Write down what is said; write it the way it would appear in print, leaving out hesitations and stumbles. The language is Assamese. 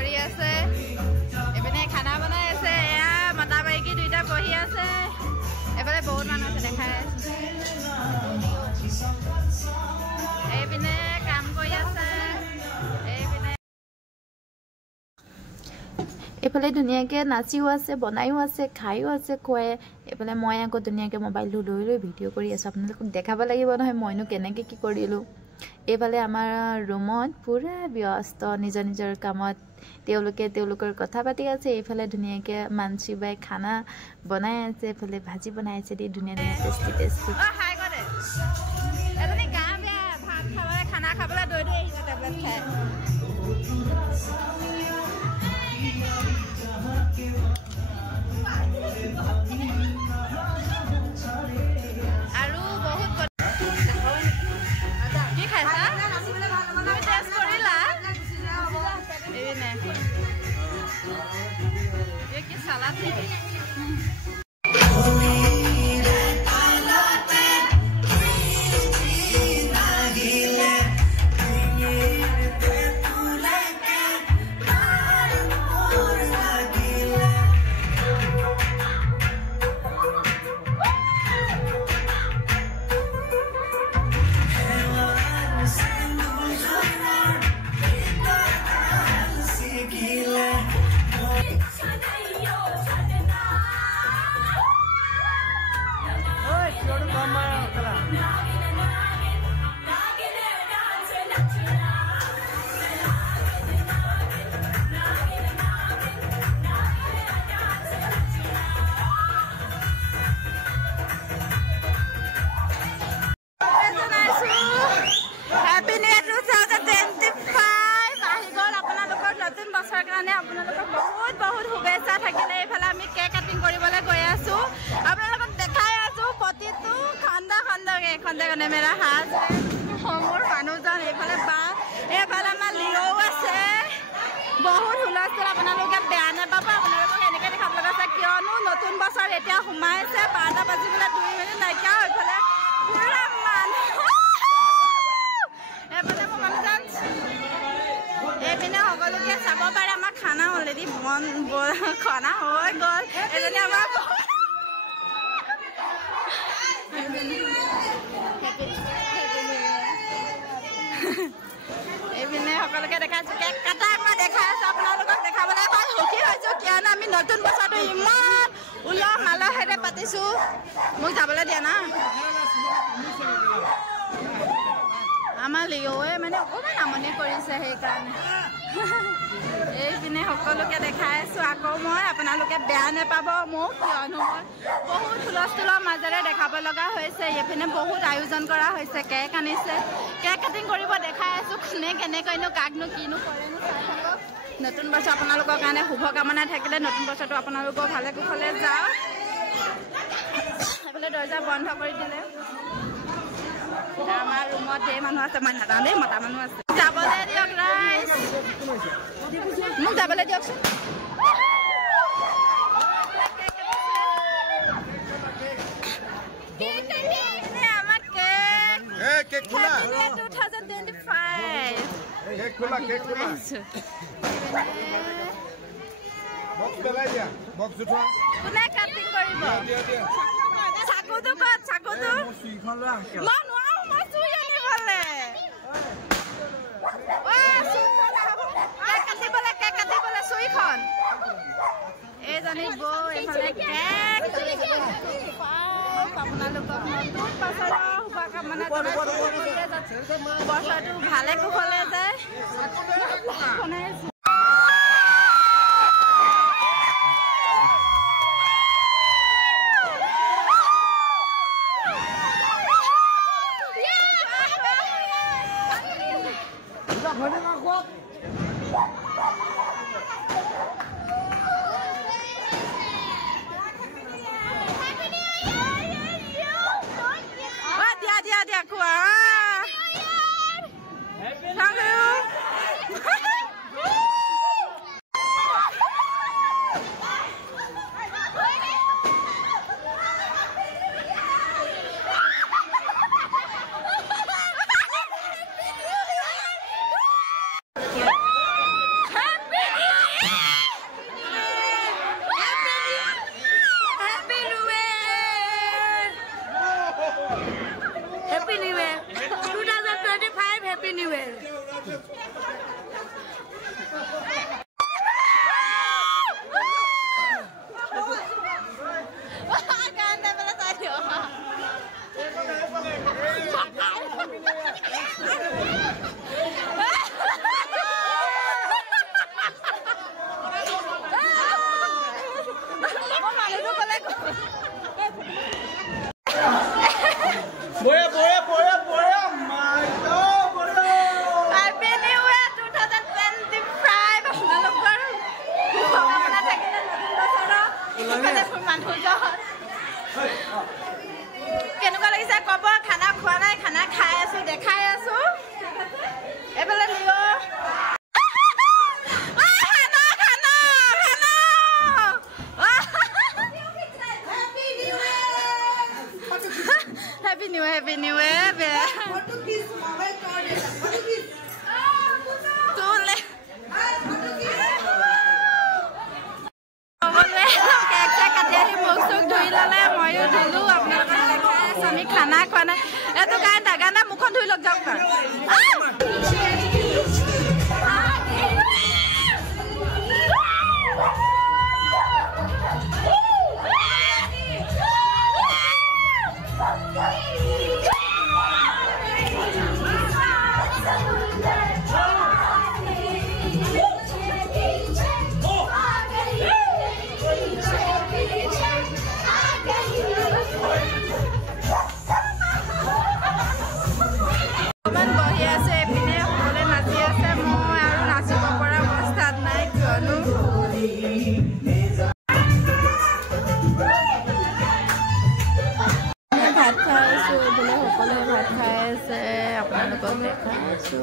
কৰি আছে এপিনে খানা বনাই আছে এয়া মতা মাইকী দুইটা বহি আছে এফালে বহুত মানুহ আছে দেখাই আছে এইপিনে কাম কৰি আছে এইপিনে এফালে ধুনীয়াকে নাচিও আছে বনাইও আছে খাইও আছে খুৱাই এফালে মই আকৌ ধুনীয়াকে মোবাইলটো লৈ লৈ ভিডিঅ' কৰি আছো আপোনালোকক দেখাব লাগিব নহয় মইনো কেনেকে কি কৰিলো এইফালে আমাৰ ৰুমত পুৰা ব্যস্ত নিজৰ নিজৰ কামত তেওঁলোকৰ কথা পাতি আছে এইফালে ধুনীয়াকে মানসী বাই খানা বনাই আছে এইফালে ভাজি বনাই আছে দি ধুনীয়া টেষ্টি টেষ্টি হাই কৰে এজনী গা বেয়া ভাত খাবলৈ খানা খাবলৈ দৌৰি আহিছে টেবলেট খাই আৰু বহুত কি খাইছা তুমি টেষ্ট কৰিলা এই কি সালাদ নেকি बहुत बहुत शुभेच्छा থাকিলে এফালে আমি কেক কাটিং কৰিবলৈ গৈ আছো আপোনালোকক দেখাই আছো প্ৰতিটো খন্দ খন্দকে খন্দকনে মেৰা হাত মোৰ মানুহজন এফালে বা এফালে আমাৰ লিও আছে বহুত হুলস্থুল আপোনালোকে বেয়া নাপাব আপোনালোকক এনেকে দেখাব লগা কিয়নো নতুন বছৰ এতিয়া সোমাইছে 12টা বাজিবলৈ 2 মিনিট নাইকিয়া হৈফালে পুৰা মানুহ এফালে মোৰ মানুহজন এইপিনে সকলোকে চাব পাৰে আমাৰ খানা অলৰেডি খানা হৈ গ'ল এজনী আমাৰ এইপিনে সকলোকে দেখাইছো কেক কাটা মই দেখাই আছো আপোনালোকক দেখাবলৈ মই সুখী হৈছো কিয়নো আমি নতুন বছৰটো ইমান উলহ মালহেৰে পাতিছো মোক যাবলৈ দিয়া না আমাৰ লিঅ'য়ে মানে অকণমান আমনি কৰিছে সেইকাৰণে এইপিনে সকলোকে দেখাই আছো আকৌ মই আপোনালোকে বেয়া নাপাব মোক কিয়নো মই বহুত হুলস্থুলৰ মাজেৰে দেখাব লগা হৈছে এইপিনে বহুত আয়োজন কৰা হৈছে কেক আনিছে কেক কাটিং কৰিব দেখাই আছো কোনে কেনেকৈনো কাকনো কিনো কৰেনো চাই থাকক নতুন বছৰ আপোনালোকৰ কাৰণে শুভকামনা থাকিলে নতুন বছৰটো আপোনালোকৰ ভালে কুশলে যাওক এইফালে দৰ্জা বন্ধ কৰি দিলে আমাৰ ৰুমত ধেৰ মানুহ আছে মই নাজানো দেই মতা মানুহ আছে যাবলৈ দিয়ক ৰাইজ মোক যাবলৈ দিয়কচোন আমাৰ কেক খোলা 2025 কেক খোলা বক্স পেলাই দিয়া বক্স উঠোৱা কোনে কাটিং কৰিব চাকুটো কত চাকুটো সুইখন লৈ আহ মই নোৱাৰো মই সুই আনিবলে কেক কাটিবলে সুইখন এইজনী বৌ এইফালে কেক আপোনালোকক নতুন বছৰৰ শুভকামনা জনাইছো বছৰটো ভালে কুশলে যায় dia kuah. Thank you. Happy New Year! কেনেকুৱা লাগিছে কব খানা খোৱা নাই খানা খাই আছো দেখাই আছো এফালে নিও Happy New Year, be. আমি খানা খোৱা নাই এটো গায় দাগানা মুখন ধুই লগ যাও কাৰ ভাত খাই আছো বোলে সকলোৱে ভাত খাই আছে আপোনালোকক দেখাই আছো